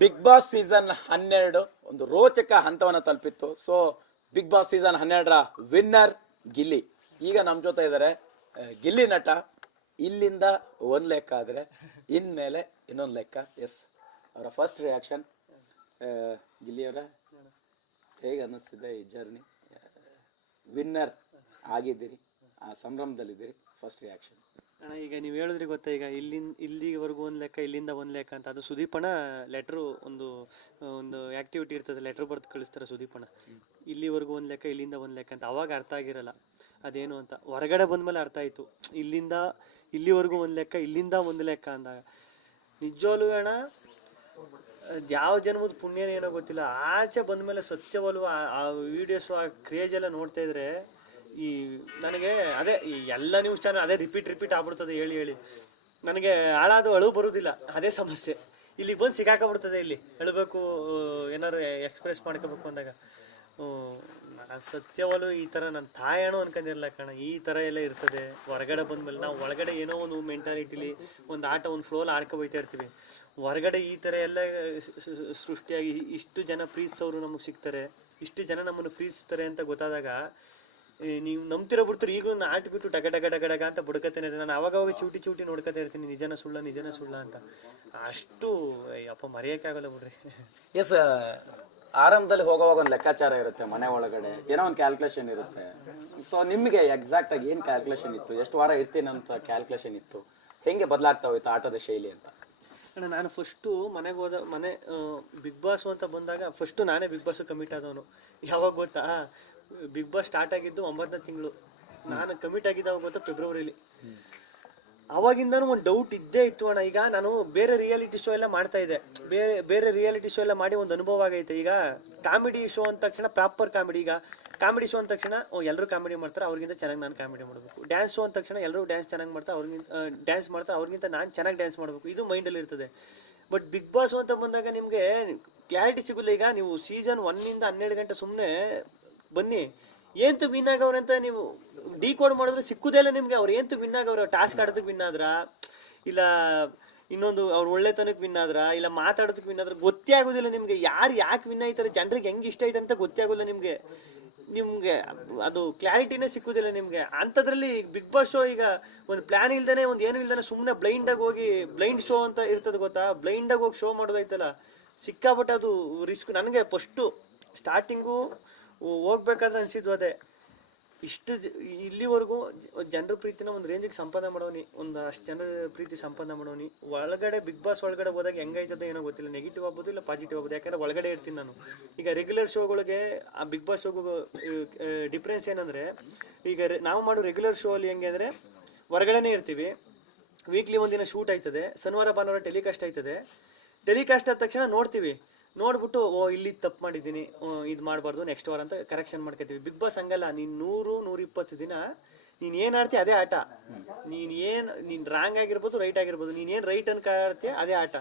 Big boss season 12 ಒಂದು ರೋಚಕ ಹಂತವನ್ನು ತಲುಪಿತ್ತು. ಸೊ ಬಿಗ್ ಬಾಸ್ ಸೀಸನ್ 12ರ ವಿನ್ನರ್ ಗಿಲ್ಲಿ. ಈಗ ನಮ್ಮ ಜೊತೆ ಇದ್ದಾರೆ ಗಿಲ್ಲಿ ನಟ. ಇಲ್ಲಿಂದ ಒಂದು ಲೆಕ್ಕ ಆದರೆ ಇನ್ಮೇಲೆ ಇನ್ನೊಂದು ಲೆಕ್ಕ. ಎಸ್, ಅವರ ಫಸ್ಟ್ ರಿಯಾಕ್ಷನ್. ಗಿಲ್ಲಿಯವರ ಹೇಗೆ ಅನ್ನಿಸ್ತಿದೆ ಈ ಜರ್ನಿ? ವಿನ್ನರ್ ಆಗಿದ್ದೀರಿ, ಆ ಸಂಭ್ರಮದಲ್ಲಿದ್ದೀರಿ. ಫಸ್ಟ್ ರಿಯಾಕ್ಷನ್ ಅಣ್ಣ, ಈಗ ನೀವು ಹೇಳಿದ್ರಿ ಗೊತ್ತಾ, ಈಗ ಇಲ್ಲಿವರೆಗೂ ಒಂದು ಲೆಕ್ಕ, ಇಲ್ಲಿಂದ ಒಂದು ಲೆಕ್ಕ ಅಂತ. ಅದು ಸುದೀಪಣ್ಣ ಲೆಟ್ರು ಒಂದು ಆ್ಯಕ್ಟಿವಿಟಿ ಇರ್ತದೆ, ಲೆಟ್ರ್ ಬರ್ದು ಕಳಿಸ್ತಾರೆ ಸುದೀಪಣ್ಣ. ಇಲ್ಲಿವರೆಗೂ ಒಂದು ಲೆಕ್ಕ, ಇಲ್ಲಿಂದ ಒಂದು ಲೆಕ್ಕ ಅಂತ. ಅವಾಗ ಅರ್ಥ ಆಗಿರಲ್ಲ ಅದೇನು ಅಂತ. ಹೊರಗಡೆ ಬಂದಮೇಲೆ ಅರ್ಥ ಆಯಿತು, ಇಲ್ಲಿಂದ ಇಲ್ಲಿವರೆಗೂ ಒಂದು ಲೆಕ್ಕ, ಇಲ್ಲಿಂದ ಒಂದು ಲೆಕ್ಕ ಅಂದಾಗ ನಿಜವಾಗ್ಲೂ ಅಣ್ಣ ಯಾವ ಜನ್ಮದ ಪುಣ್ಯನೇ ಏನೋ ಗೊತ್ತಿಲ್ಲ. ಆಚೆ ಬಂದಮೇಲೆ ಸತ್ಯವಲ್ವ ಆ ವಿಡಿಯೋಸು, ಆ ಕ್ರೇಜ್ ಎಲ್ಲ ನೋಡ್ತಾ ಇದ್ರೆ ಈ ನನಗೆ ಅದೇ ಈ ಎಲ್ಲ ನ್ಯೂಸ್ ಚಾನಲ್ ಅದೇ ರಿಪೀಟ್ ಆಗ್ಬಿಡ್ತದೆ ಹೇಳಿ. ನನಗೆ ಹಾಳಾದು ಅಳು ಬರೋದಿಲ್ಲ, ಅದೇ ಸಮಸ್ಯೆ. ಇಲ್ಲಿ ಬಂದು ಸಿಗಾಕಬಿಡ್ತದೆ. ಇಲ್ಲಿ ಹೇಳಬೇಕು, ಏನಾರು ಎಕ್ಸ್ಪ್ರೆಸ್ ಮಾಡ್ಕೋಬೇಕು ಅಂದಾಗ ಸತ್ಯವಲು ಈ ಥರ ನನ್ನ ತಾಯಣೋ ಅನ್ಕೊಂಡಿರಲ್ಲ ಕಣ. ಈ ಥರ ಎಲ್ಲ ಇರ್ತದೆ ಹೊರಗಡೆ ಬಂದಮೇಲೆ. ನಾವು ಒಳಗಡೆ ಏನೋ ಒಂದು ಮೆಂಟಾಲಿಟಿಲಿ ಒಂದು ಆಟ, ಒಂದು ಫ್ಲೋಲ್ ಆಡ್ಕೊಬೈತಾ ಇರ್ತೀವಿ. ಹೊರಗಡೆ ಈ ಥರ ಎಲ್ಲ ಸೃಷ್ಟಿಯಾಗಿ ಇಷ್ಟು ಜನ ಪ್ರೀತಿಸೋರು ನಮಗೆ ಸಿಗ್ತಾರೆ, ಇಷ್ಟು ಜನ ನಮ್ಮನ್ನು ಪ್ರೀತಿಸ್ತಾರೆ ಅಂತ ಗೊತ್ತಾದಾಗ ನೀವು ನಂಬ್ತಿರೋ ಬಿಡ್ತೀರಿ. ಈಗಲೂ ನಾನು ಆಟ್ಬಿಟ್ಟು ಡಗ ಅಂತ ಬುಡ್ಕತ್ತೇನೆ. ನಾನು ಅವಾಗ ಚೂಟಿ ನೋಡ್ಕೊತಾ ಇರ್ತೀನಿ, ನಿಜನ ಸುಳ್ಳ ಅಂತ. ಅಷ್ಟು ಅಪ್ಪ ಮರೆಯೋಕ್ಕಾಗಲ್ಲ ಬಿಡ್ರಿ. ಎಸ್, ಆರಂಭದಲ್ಲಿ ಹೋಗೋವಾಗ ಒಂದು ಲೆಕ್ಕಾಚಾರ ಇರುತ್ತೆ, ಮನೆ ಒಳಗಡೆ ಏನೋ ಒಂದು ಕ್ಯಾಲ್ಕುಲೇಷನ್ ಇರುತ್ತೆ. ಸೊ ನಿಮಗೆ ಎಕ್ಸಾಕ್ಟ್ ಆಗಿ ಏನು ಕ್ಯಾಲ್ಕುಲೇಷನ್ ಇತ್ತು? ಎಷ್ಟು ವಾರ ಇರ್ತೀನಿ ಅಂತ ಕ್ಯಾಲ್ಕುಲೇಷನ್ ಇತ್ತು? ಹೆಂಗೆ ಬದಲಾಗ್ತಾ ಹೋಯ್ತು ಆಟದ ಶೈಲಿ ಅಂತ? ಅಣ್ಣ, ನಾನು ಫಸ್ಟು ಮನೆ ಬಿಗ್ ಬಾಸ್ ಅಂತ ಬಂದಾಗ ಫಸ್ಟು ನಾನೇ ಬಿಗ್ ಬಾಸ್ ಕಮಿಟ್ ಆದವನು. ಯಾವಾಗ ಗೊತ್ತಾ, ಬಿಗ್ ಬಾಸ್ ಸ್ಟಾರ್ಟ್ ಆಗಿದ್ದು 9ನೇ ತಿಂಗಳು, ನಾನು ಕಮಿಟ್ ಆಗಿದ್ದಾಗ ಗೊತ್ತಾ ಫೆಬ್ರವರಿಲಿ. ಅವಾಗಿಂದನೂ ಒಂದು ಡೌಟ್ ಇದ್ದೇ ಇತ್ತು ಅಣ್ಣ. ಈಗ ನಾನು ಬೇರೆ ರಿಯಾಲಿಟಿ ಶೋ ಎಲ್ಲ ಮಾಡ್ತಾ ಇದ್ದೆ, ಬೇರೆ ರಿಯಾಲಿಟಿ ಶೋ ಎಲ್ಲ ಮಾಡಿ ಒಂದು ಅನುಭವ ಆಗೈತೆ. ಈಗ ಕಾಮಿಡಿ ಶೋ ಅಂದ ತಕ್ಷಣ ಪ್ರಾಪರ್ ಕಾಮಿಡಿ. ಈಗ ಕಾಮಿಡಿ ಶೋ ಅಂದ ತಕ್ಷಣ ಎಲ್ಲರೂ ಕಾಮಿಡಿ ಮಾಡ್ತಾರೆ, ಅವ್ರಿಗಿಂತ ಚೆನ್ನಾಗಿ ನಾನು ಕಾಮಿಡಿ ಮಾಡಬೇಕು. ಡ್ಯಾನ್ಸ್ ಶೋ ಅಂದ ತಕ್ಷಣ ಎಲ್ಲರೂ ಡ್ಯಾನ್ಸ್ ಚೆನ್ನಾಗಿ ಮಾಡ್ತಾರೆ, ಅವ್ರಿಗಿಂತ ನಾನು ಚೆನ್ನಾಗಿ ಡ್ಯಾನ್ಸ್ ಮಾಡಬೇಕು. ಇದು ಮೈಂಡಲ್ಲಿ ಇರ್ತದೆ. ಬಟ್ ಬಿಗ್ ಬಾಸ್ ಅಂತ ಬಂದಾಗ ನಿಮಗೆ ಕ್ಲಾರಿಟಿ ಸಿಗೋಲ್ಲ. ಈಗ ನೀವು ಸೀಸನ್ 1 ಇಂದ 12 ಗಂಟೆ ಸುಮ್ಮನೆ ಬನ್ನಿ, ಏಂತು ವಿನ್ ಆಗವ್ರೆ ಅಂತ ನೀವು ಡಿಕೋಡ್ ಮಾಡಿದ್ರೆ ಸಿಕ್ಕುದೇ ಇಲ್ಲ ನಿಮ್ಗೆ. ಅವ್ರು ಏಂತು ವಿನ್ ಆಗವ್ರೆ? ಟಾಸ್ಕ್ ಆಡೋದಕ್ಕೆ ವಿನ್ ಆದ್ರ, ಇಲ್ಲ ಇನ್ನೊಂದು ಅವ್ರು ಒಳ್ಳೆತನಕ್ಕೆ ವಿನ್ ಆದ್ರ, ಇಲ್ಲ ಮಾತಾಡೋದಕ್ಕೆ ವಿನ್ ಆದ್ರ ಗೊತ್ತೇ ಆಗೋದಿಲ್ಲ ನಿಮ್ಗೆ. ಯಾರು ಯಾಕೆ ವಿನ್ ಆಯ್ತಾರೆ, ಜನರಿಗೆ ಹೆಂಗೆ ಇಷ್ಟ ಐತೆ ಅಂತ ಗೊತ್ತೇ ಆಗೋಲ್ಲ ನಿಮ್ಗೆ. ಅದು ಕ್ಲಾರಿಟಿನೇ ಸಿಕ್ಕುದಿಲ್ಲ ನಿಮ್ಗೆ. ಅಂಥದ್ರಲ್ಲಿ ಬಿಗ್ ಬಾಸ್ ಶೋ ಈಗ ಒಂದು ಪ್ಲಾನ್ ಇಲ್ದೇನೆ, ಒಂದು ಏನು ಇಲ್ದೇನೆ ಸುಮ್ಮನೆ ಬ್ಲೈಂಡಾಗಿ ಹೋಗಿ, ಬ್ಲೈಂಡ್ ಶೋ ಅಂತ ಇರ್ತದೆ ಗೊತ್ತಾ, ಬ್ಲೈಂಡಾಗಿ ಹೋಗಿ ಶೋ ಮಾಡೋದೈತಲ್ಲ, ಸಿಕ್ಕಾಬಟ್ಟೆ ಅದು ರಿಸ್ಕ್. ನನಗೆ ಫಸ್ಟು ಸ್ಟಾರ್ಟಿಂಗು ಹೋಗ್ಬೇಕಾದ್ರೆ ಅನ್ಸಿದ್ವು ಅದೇ, ಇಲ್ಲಿವರೆಗೂ ಜನರ ಪ್ರೀತಿನ ಒಂದು ರೇಂಜಿಗೆ ಸಂಪಾದನೆ ಮಾಡೋನಿ, ಒಂದು ಅಷ್ಟು ಜನರ ಪ್ರೀತಿ ಸಂಪಾದನೆ ಮಾಡೋನಿ. ಒಳಗಡೆ ಬಿಗ್ ಬಾಸ್ ಒಳಗಡೆ ಹೋದಾಗ ಹೆಂಗೈತದೆ ಏನೋ ಗೊತ್ತಿಲ್ಲ, ನೆಗೆಟಿವ್ ಆಗ್ಬೋದು ಇಲ್ಲ ಪಾಸಿಟಿವ್ ಆಗ್ಬೋದು. ಯಾಕಂದರೆ ಒಳಗಡೆ ಇರ್ತೀನಿ ನಾನು. ಈಗ ರೆಗ್ಯುಲರ್ ಶೋಗಳಿಗೆ ಆ ಬಿಗ್ ಬಾಸ್ ಶೋಗೂ ಡಿಫ್ರೆನ್ಸ್ ಏನಂದರೆ, ಈಗ ನಾವು ಮಾಡೋ ರೆಗ್ಯುಲರ್ ಶೋ ಅಲ್ಲಿ ಹೆಂಗೆ ಅಂದರೆ ಹೊರಗಡೆನೇ ಇರ್ತೀವಿ. ವೀಕ್ಲಿ ಒಂದಿನ ಶೂಟ್ ಆಯ್ತದೆ, ಶನಿವಾರ ಭಾನುವಾರ ಟೆಲಿಕಾಸ್ಟ್ ಆಯ್ತದೆ. ಟೆಲಿಕಾಸ್ಟ್ ಆದ ತಕ್ಷಣ ನೋಡ್ತೀವಿ, ನೋಡ್ಬಿಟ್ಟು ಇಲ್ಲಿ ತಪ್ಪು ಮಾಡಿದ್ದೀನಿ, ಇದು ಮಾಡಬಾರ್ದು, ನೆಕ್ಸ್ಟ್ ವಾರ ಅಂತ ಕರೆಕ್ಷನ್ ಮಾಡ್ಕೊತೀವಿ. ಬಿಗ್ ಬಾಸ್ ಹಂಗಲ್ಲ. ನೀನು 100-120 ದಿನ ನೀನು ಏನು ಆಡ್ತೀಯ ಅದೇ ಆಟ. ನೀನು ರಾಂಗ್ ಆಗಿರ್ಬೋದು, ರೈಟ್ ಆಗಿರ್ಬೋದು, ನೀನು ಏನು ರೈಟ್ ಅನ್ಕ ಆಡ್ತೀಯ ಅದೇ ಆಟ.